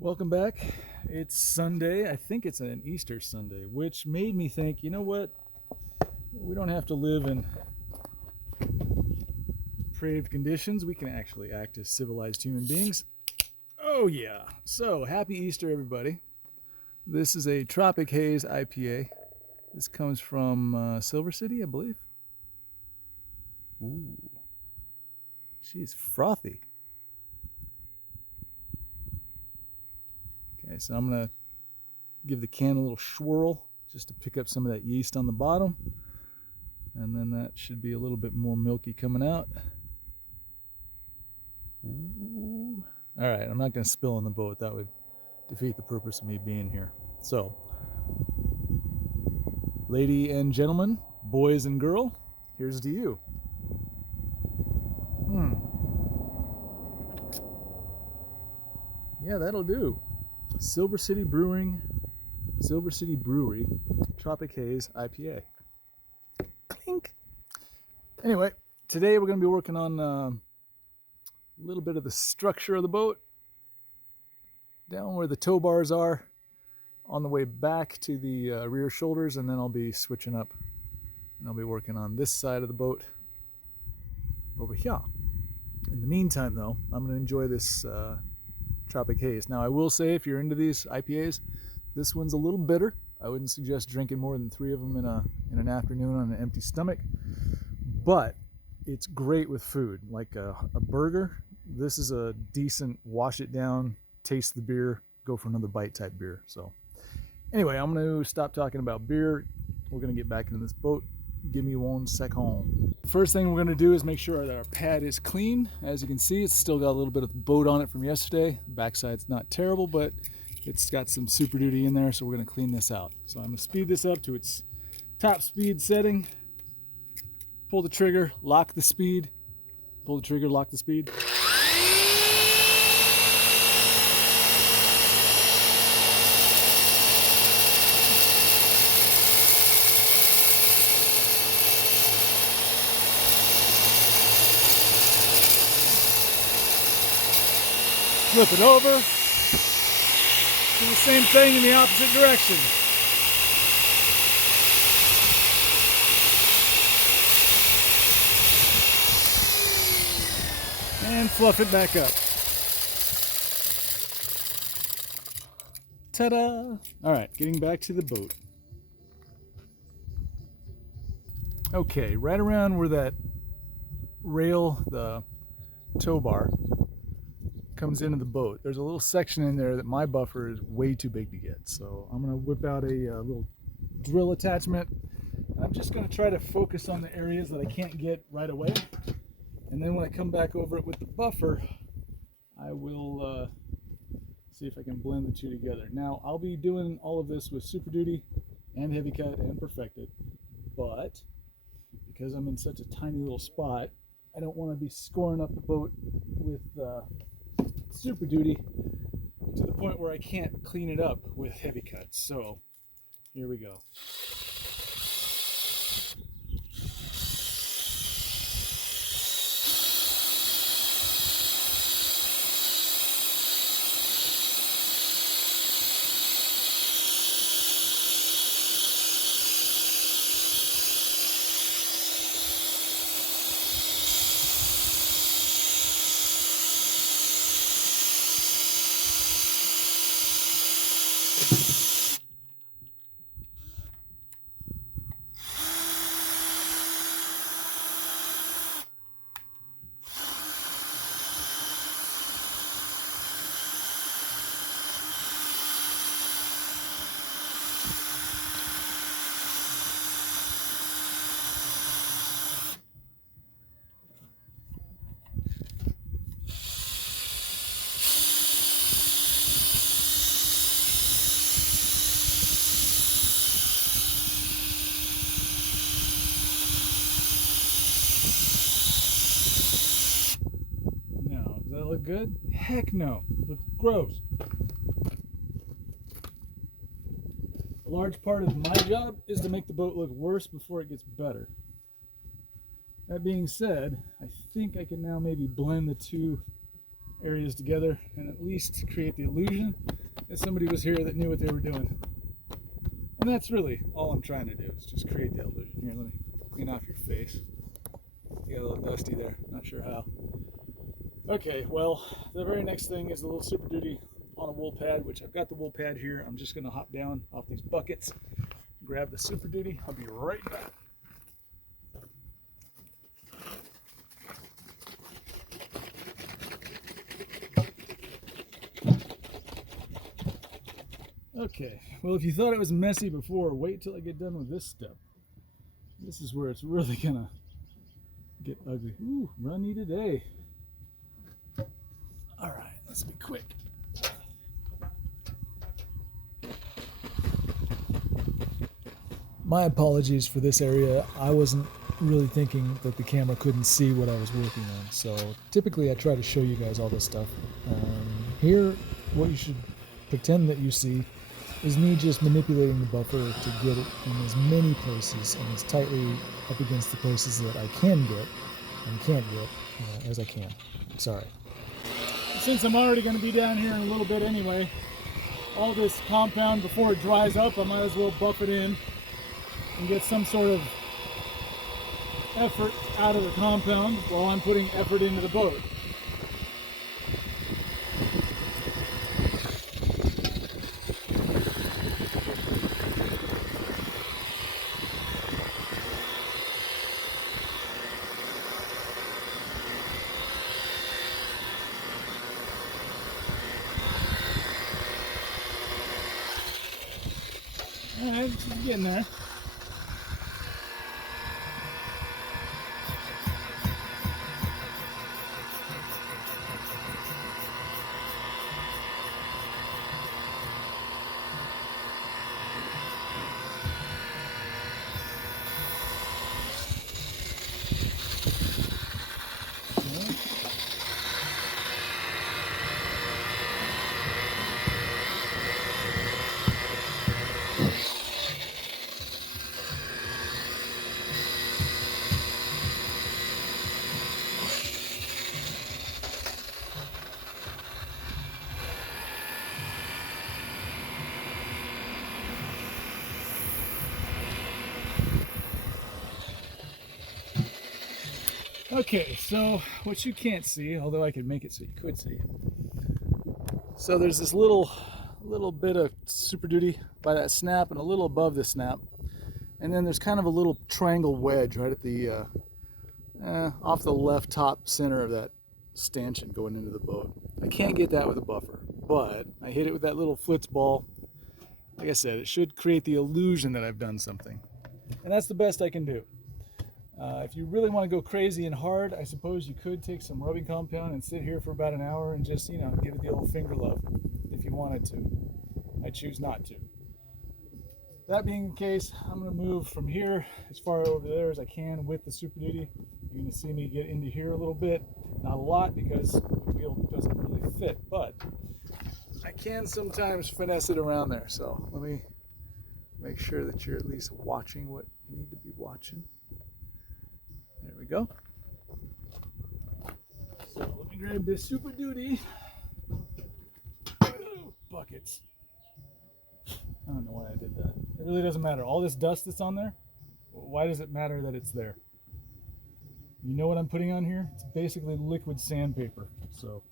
Welcome back. It's Sunday. I think it's an Easter Sunday, which made me think, you know what? We don't have to live in depraved conditions. We can actually act as civilized human beings. Oh, yeah. So, happy Easter, everybody. This is a Tropic Haze IPA. This comes from Silver City, I believe. Ooh. She's frothy. Okay, so I'm going to give the can a little swirl just to pick up some of that yeast on the bottom. And then that should be a little bit more milky coming out. Ooh. All right, I'm not going to spill on the boat. That would defeat the purpose of me being here. So, lady and gentlemen, boys and girl, here's to you. Yeah, that'll do. Silver City Brewery, Tropic Haze IPA. Clink. Anyway, today we're going to be working on a little bit of the structure of the boat. Down where the tow bars are, on the way back to the rear shoulders, and then I'll be switching up. And I'll be working on this side of the boat over here. In the meantime, though, I'm going to enjoy this Tropic Haze. Now, I will say, if you're into these IPAs, this one's a little bitter. I wouldn't suggest drinking more than 3 of them in an afternoon on an empty stomach. But it's great with food, like a burger. This is a decent wash it down, taste the beer, go for another bite type beer. So anyway, I'm going to stop talking about beer. We're going to get back into this boat. Give me 1 second. First thing we're going to do is make sure that our pad is clean. As you can see, it's still got a little bit of boat on it from yesterday. The backside's not terrible, but it's got some Super Duty in there, so we're going to clean this out. So I'm going to speed this up to its top speed setting. Pull the trigger, lock the speed. Pull the trigger, lock the speed. Flip it over. Do the same thing in the opposite direction. And fluff it back up. Ta-da! All right, getting back to the boat. Okay, right around where that rail, the tow bar, comes into the boat, there's a little section in there that my buffer is way too big to get. So I'm going to whip out a little drill attachment. And I'm just going to try to focus on the areas that I can't get right away. And then when I come back over it with the buffer, I will see if I can blend the two together. Now, I'll be doing all of this with Super Duty and Heavy Cut and Perfected, but because I'm in such a tiny little spot, I don't want to be scoring up the boat with Super Duty to the point where I can't clean it up with Heavy Cut. So, here we go. Look good? Heck no. Looks gross. A large part of my job is to make the boat look worse before it gets better. That being said, I think I can now maybe blend the two areas together and at least create the illusion that somebody was here that knew what they were doing. And that's really all I'm trying to do, is just create the illusion. Here, let me clean off your face. You got a little dusty there, not sure how. Okay, well, the very next thing is a little Super Duty on a wool pad, which I've got the wool pad here. I'm just gonna hop down off these buckets, grab the Super Duty. I'll be right back. Okay, well, if you thought it was messy before, wait till I get done with this step. This is where it's really gonna get ugly. Ooh, runny today. All right, let's be quick. My apologies for this area. I wasn't really thinking that the camera couldn't see what I was working on. So typically I try to show you guys all this stuff. Here, what you should pretend that you see is me just manipulating the buffer to get it in as many places and as tightly up against the places that I can get and can't get as I can. Sorry. Since I'm already going to be down here in a little bit anyway, all this compound, before it dries up, I might as well buff it in and get some sort of effort out of the compound while I'm putting effort into the boat. Alright, just getting there. Okay, so what you can't see, although I could make it so you could see. So there's this little bit of Super Duty by that snap and a little above the snap. And then there's kind of a little triangle wedge right at the, off the left top center of that stanchion going into the boat. I can't get that with a buffer, but I hit it with that little Flitz ball. Like I said, it should create the illusion that I've done something. And that's the best I can do. If you really want to go crazy and hard, I suppose you could take some rubbing compound and sit here for about an hour and just, you know, give it the old finger love if you wanted to. I choose not to. That being the case, I'm going to move from here as far over there as I can with the Super Duty. You're going to see me get into here a little bit. Not a lot because the wheel doesn't really fit, but I can sometimes finesse it around there. So let me make sure that you're at least watching what you need to be watching. There we go. So let me grab this Super Duty. Ooh, buckets. I don't know why I did that. It really doesn't matter. All this dust that's on there, why does it matter that it's there? You know what I'm putting on here? It's basically liquid sandpaper. So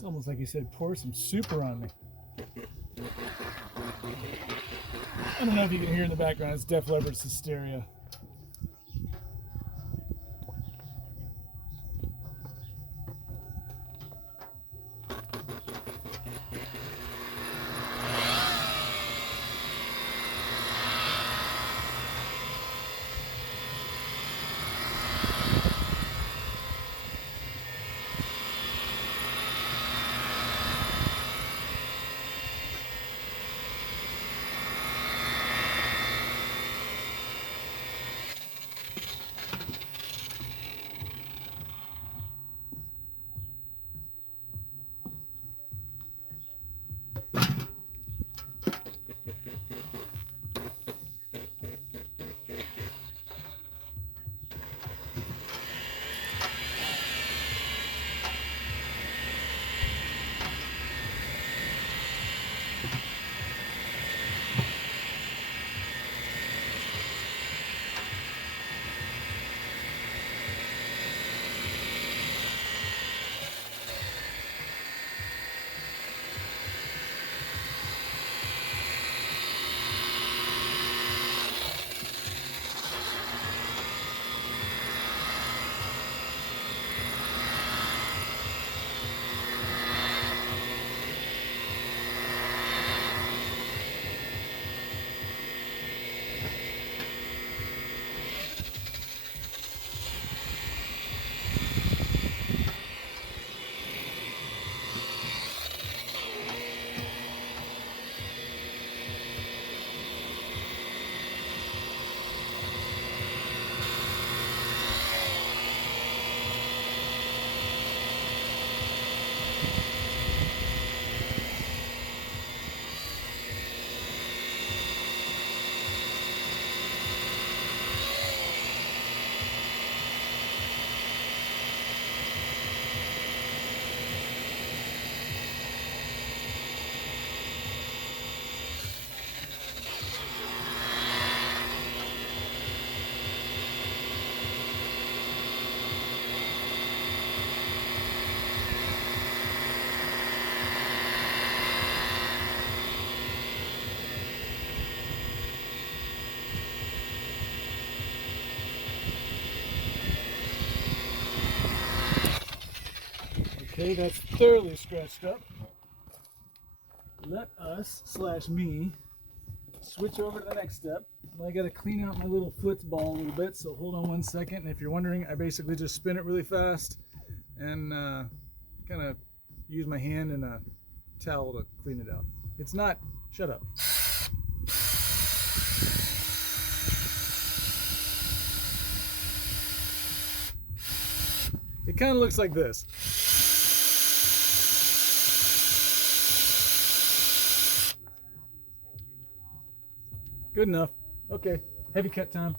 It's almost like he said, pour some super on me. I don't know if you can hear in the background, it's Def Leppard's Hysteria. Okay, that's thoroughly scratched up. Let us, slash me, switch over to the next step. I got to clean out my little football a little bit, so hold on one second. And if you're wondering, I basically just spin it really fast and kind of use my hand and a towel to clean it out. It's not, shut up. It kind of looks like this. Good enough. Okay, heavy cut time.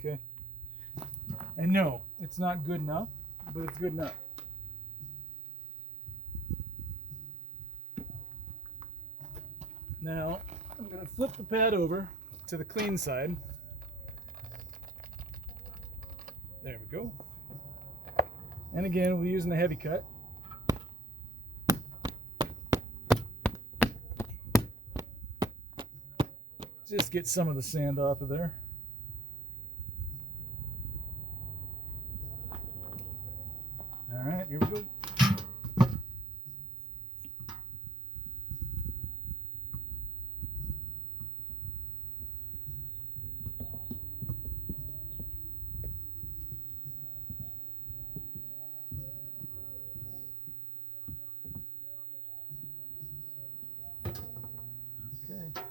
Okay. And no, it's not good enough, but it's good enough. Now, I'm going to flip the pad over to the clean side. There we go. And again, we're using the heavy cut. Just get some of the sand off of there. All right, here we go. Okay.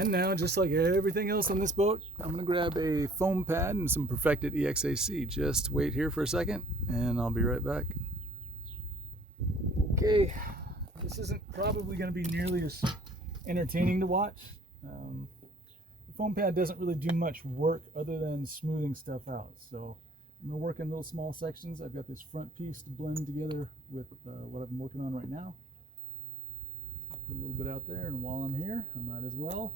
And now, just like everything else on this boat, I'm gonna grab a foam pad and some Perfected EXAC. Just wait here for a second and I'll be right back. Okay, this isn't probably gonna be nearly as entertaining to watch. The foam pad doesn't really do much work other than smoothing stuff out. So I'm gonna work in little small sections. I've got this front piece to blend together with what I'm working on right now. Put a little bit out there, and while I'm here, I might as well.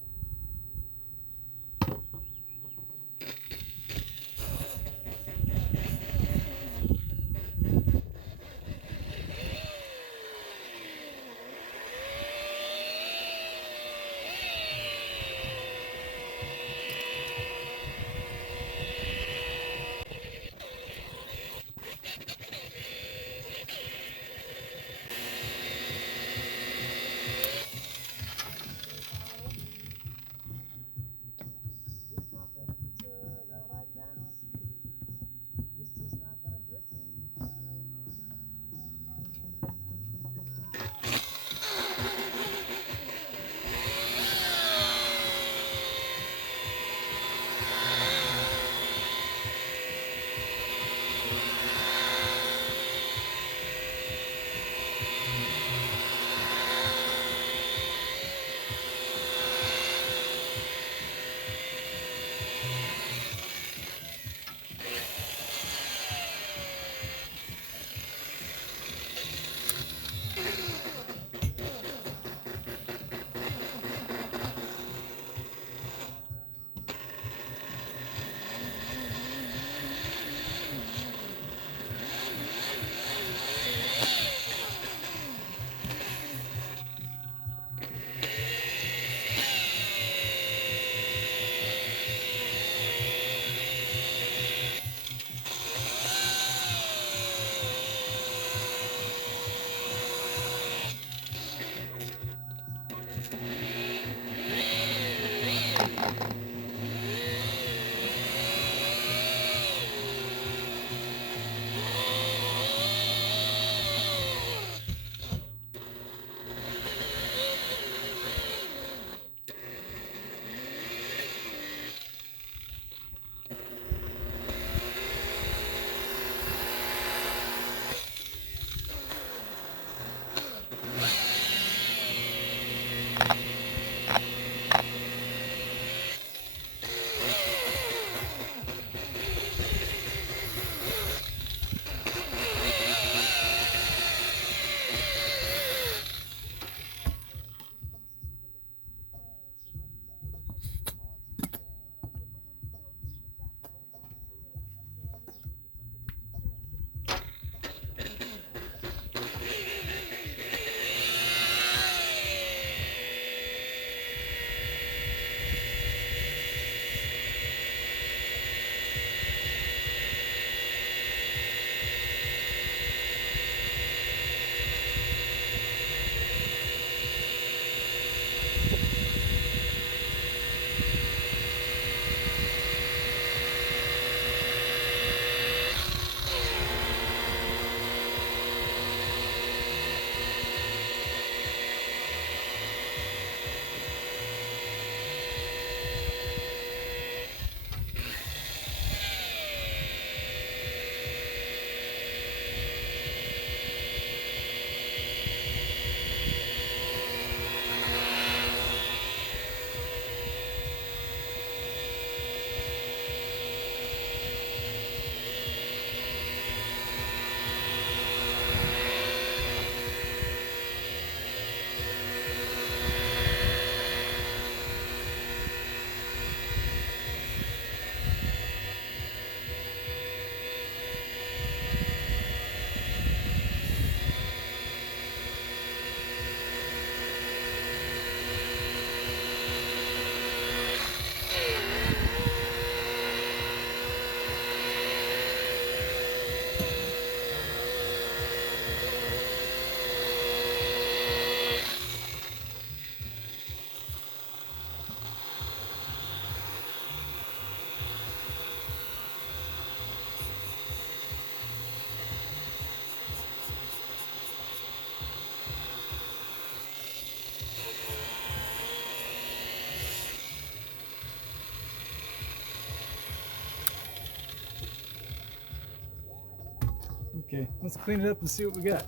Okay, let's clean it up and see what we got.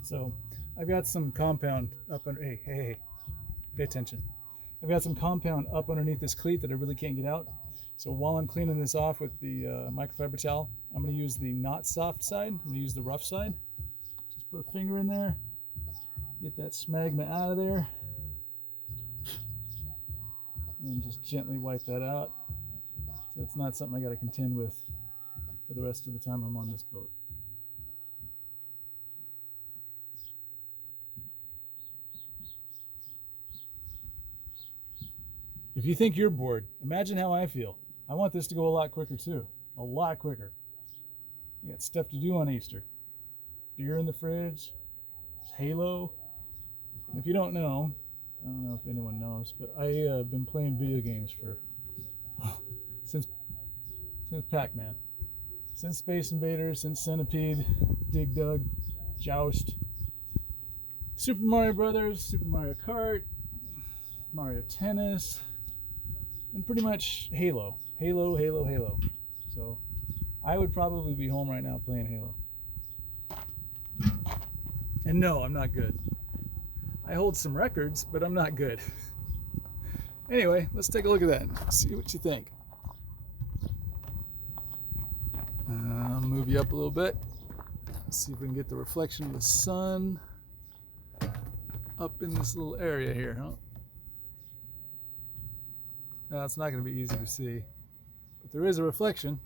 So I've got some compound up under, hey, pay attention. I've got some compound up underneath this cleat that I really can't get out. So while I'm cleaning this off with the microfiber towel, I'm gonna use the not soft side. I'm gonna use the rough side. Just put a finger in there, get that smegma out of there, and just gently wipe that out. So it's not something I gotta contend with for the rest of the time I'm on this boat. If you think you're bored, imagine how I feel. I want this to go a lot quicker too. A lot quicker. We got stuff to do on Easter. Beer in the fridge. Halo. If you don't know, I don't know if anyone knows, but I've been playing video games for since Pac-Man. Since Space Invaders, since Centipede, Dig Dug, Joust, Super Mario Brothers, Super Mario Kart, Mario Tennis, and pretty much Halo. So I would probably be home right now playing Halo. And no, I'm not good. I hold some records, but I'm not good. Anyway, let's take a look at that and see what you think. I'll move you up a little bit. Let's see if we can get the reflection of the sun up in this little area here, huh? Now, it's not going to be easy to see, but there is a reflection.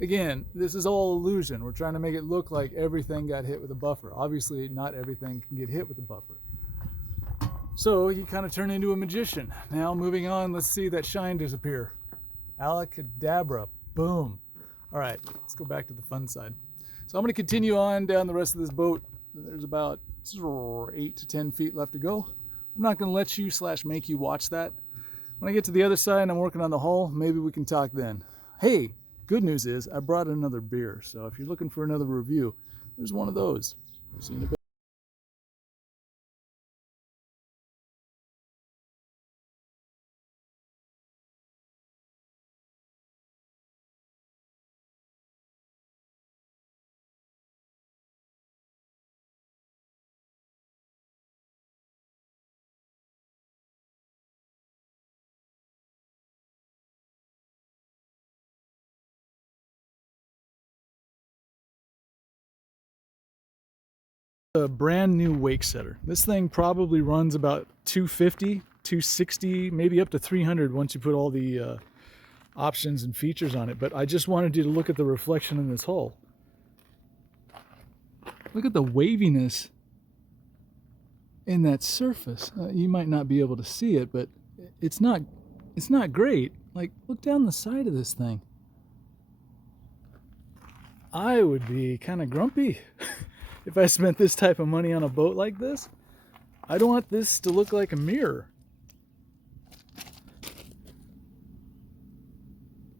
Again, this is all illusion. We're trying to make it look like everything got hit with a buffer. Obviously, not everything can get hit with a buffer. So you kind of turn into a magician. Now, moving on, let's see that shine disappear. Alakadabra, boom. All right, let's go back to the fun side. So I'm going to continue on down the rest of this boat. There's about 8 to 10 feet left to go. I'm not going to let you / make you watch that. When I get to the other side and I'm working on the hull, maybe we can talk then. Hey, good news is I brought another beer. So if you're looking for another review, there's one of those. See you in a bit. A brand new wake setter. This thing probably runs about 250, 260, maybe up to 300 once you put all the options and features on it. But I just wanted you to look at the reflection in this hull. Look at the waviness in that surface. You might not be able to see it, but it's not great. Like, look down the side of this thing. I would be kind of grumpy if I spent this type of money on a boat like this. I don't want this to look like a mirror.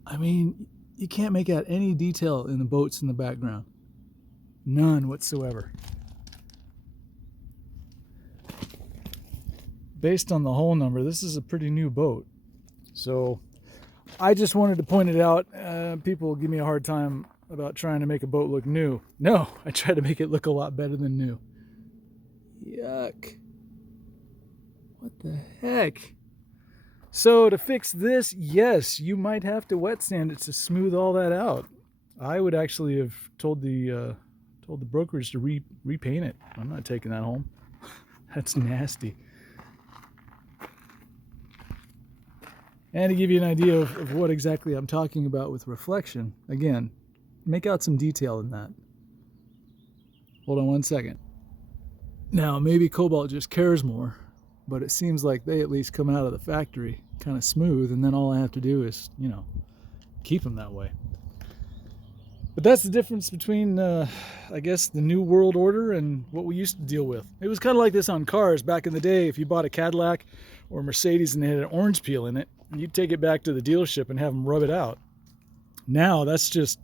I mean, you can't make out any detail in the boats in the background. None whatsoever. Based on the hull number, this is a pretty new boat. So I just wanted to point it out. People give me a hard time about trying to make a boat look new. No, I try to make it look a lot better than new. Yuck. What the heck? So to fix this, yes, you might have to wet sand it to smooth all that out. I would actually have told the brokerage to repaint it. I'm not taking that home. That's nasty. And to give you an idea of what exactly I'm talking about with reflection, again, make out some detail in that. Hold on one second. Now, maybe Cobalt just cares more, but it seems like they at least come out of the factory kind of smooth, and then all I have to do is, you know, keep them that way. But that's the difference between, I guess, the New World Order and what we used to deal with. It was kind of like this on cars back in the day. If you bought a Cadillac or a Mercedes and they had an orange peel in it, you'd take it back to the dealership and have them rub it out. Now, that's just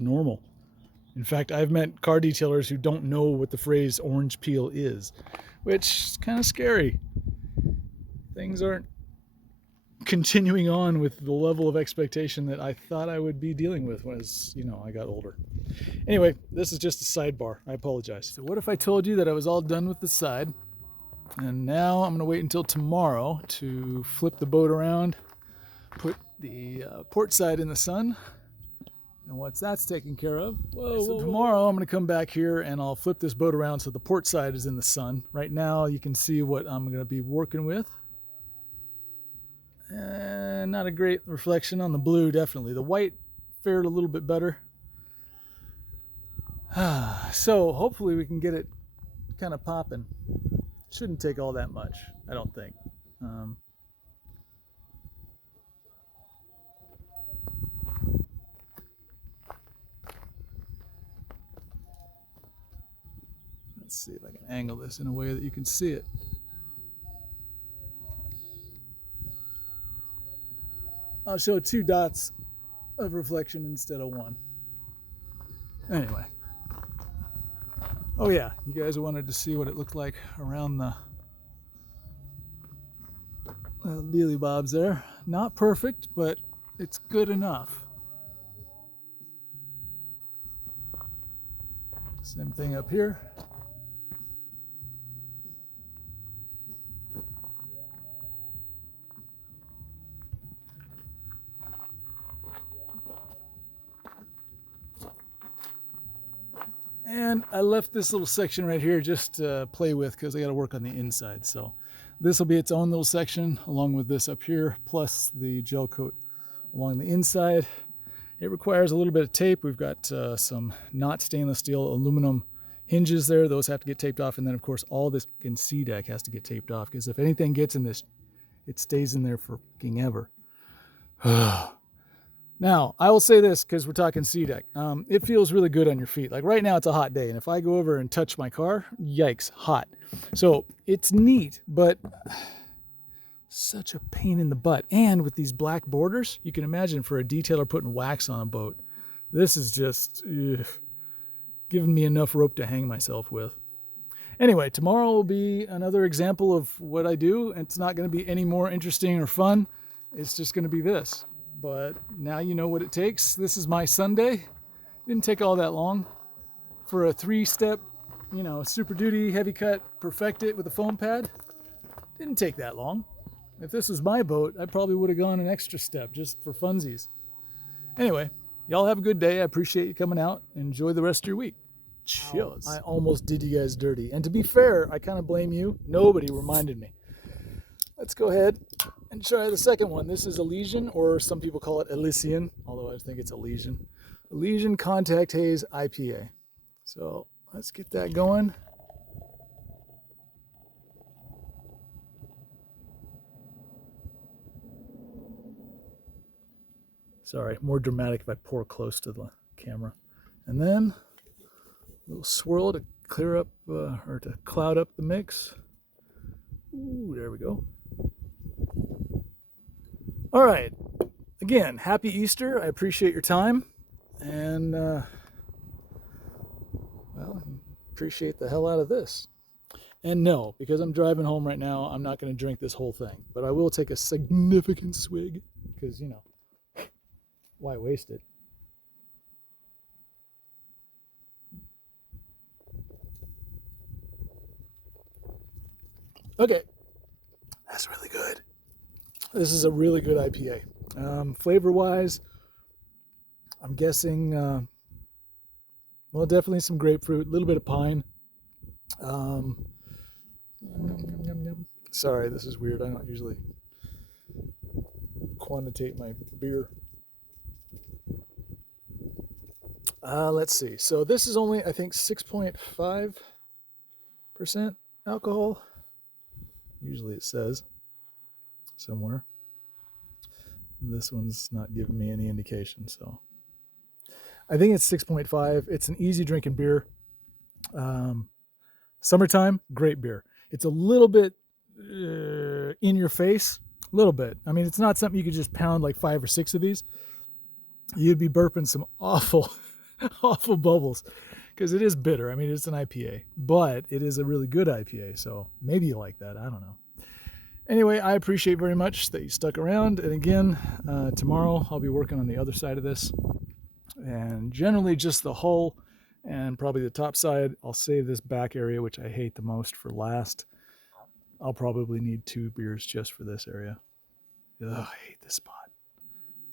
normal. In fact, I've met car detailers who don't know what the phrase orange peel is, which is kind of scary. Things aren't continuing on with the level of expectation that I thought I would be dealing with as, you know, I got older. Anyway, this is just a sidebar. I apologize. So what if I told you that I was all done with the side, and now I'm going to wait until tomorrow to flip the boat around, put the port side in the sun, and once that's taken care of, tomorrow I'm going to come back here and I'll flip this boat around so the port side is in the sun. Right now you can see what I'm going to be working with. Not a great reflection on the blue, definitely. The white fared a little bit better. So hopefully we can get it kind of popping. Shouldn't take all that much, I don't think. Let's see if I can angle this in a way that you can see it. I'll show 2 dots of reflection instead of 1. Anyway. Oh yeah, you guys wanted to see what it looked like around the dealy bobs there. Not perfect, but it's good enough. Same thing up here. And I left this little section right here just to play with because I got to work on the inside. So this will be its own little section along with this up here, plus the gel coat along the inside. It requires a little bit of tape. We've got some not stainless steel aluminum hinges there. Those have to get taped off. And then of course all this fucking sea deck has to get taped off because if anything gets in this, it stays in there for fucking ever. Now, I will say this because we're talking sea deck. It feels really good on your feet. Like right now it's a hot day, and if I go over and touch my car, yikes, hot. So it's neat, but such a pain in the butt. And with these black borders, you can imagine for a detailer putting wax on a boat, this is just giving me enough rope to hang myself with. Anyway, tomorrow will be another example of what I do. It's not going to be any more interesting or fun. It's just going to be this. But now you know what it takes. This is my Sunday. Didn't take all that long for a 3-step, you know, Super Duty heavy cut, perfect it with a foam pad. Didn't take that long. If this was my boat, I probably would have gone an extra step just for funsies. Anyway, y'all have a good day. I appreciate you coming out. Enjoy the rest of your week. Cheers. I almost did you guys dirty. And to be fair, I kind of blame you. Nobody reminded me. Let's go ahead and try the second one. This is Elysian, or some people call it Elysian, although I think it's Elysian. Elysian Contact Haze IPA. So let's get that going. Sorry, more dramatic if I pour close to the camera. And then a little swirl to clear up, or to cloud up the mix. Ooh, there we go. All right. Again, happy Easter. I appreciate your time. And, well, appreciate the hell out of this. And no, because I'm driving home right now, I'm not going to drink this whole thing. But I will take a significant swig because, you know, why waste it? Okay. That's really good. This is a really good IPA. Flavor-wise, I'm guessing, well, definitely some grapefruit, a little bit of pine. Sorry, this is weird. I don't usually quantitate my beer. Let's see. So this is only, I think, 6.5% alcohol. Usually it says somewhere. This one's not giving me any indication, so I think it's 6.5. It's an easy drinking beer. Summertime, great beer. It's a little bit in your face, a little bit. I mean, it's not something you could just pound like 5 or 6 of these. You'd be burping some awful, awful bubbles because it is bitter. I mean, it's an IPA, but it is a really good IPA. So maybe you like that. I don't know. Anyway, I appreciate very much that you stuck around. And again, tomorrow I'll be working on the other side of this, and generally just the hull and probably the top side. I'll save this back area, which I hate the most, for last. I'll probably need 2 beers just for this area. Ugh, I hate this spot.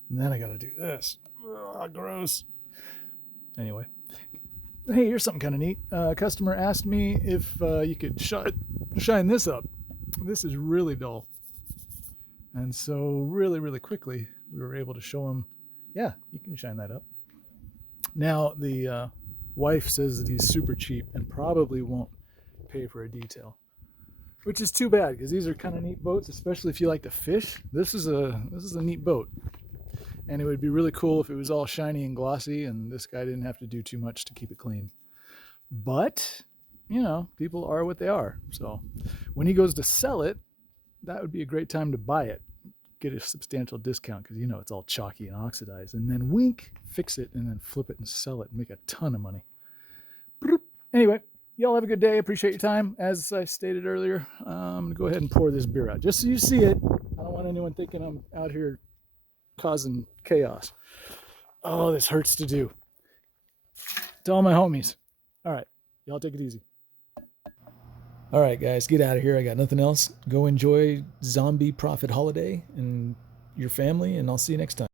And then I got to do this. Ugh, gross. Anyway, hey, here's something kind of neat. A customer asked me if you could shine this up. This is really dull. And so really, really quickly, we were able to show him, yeah, you can shine that up. Now, the wife says that he's super cheap and probably won't pay for a detail, which is too bad because these are kind of neat boats, especially if you like to fish. This is a neat boat. And it would be really cool if it was all shiny and glossy and this guy didn't have to do too much to keep it clean. But, you know, people are what they are. So when he goes to sell it, that would be a great time to buy it. Get a substantial discount because, you know, it's all chalky and oxidized. And then wink, fix it, and then flip it and sell it and make a ton of money. Anyway, y'all have a good day. Appreciate your time. As I stated earlier, I'm going to go ahead and pour this beer out just so you see it. I don't want anyone thinking I'm out here causing chaos. Oh, this hurts to do. To all my homies. All right, y'all take it easy. All right, guys, get out of here. I got nothing else. Go enjoy Zombie Prophet Holiday and your family, and I'll see you next time.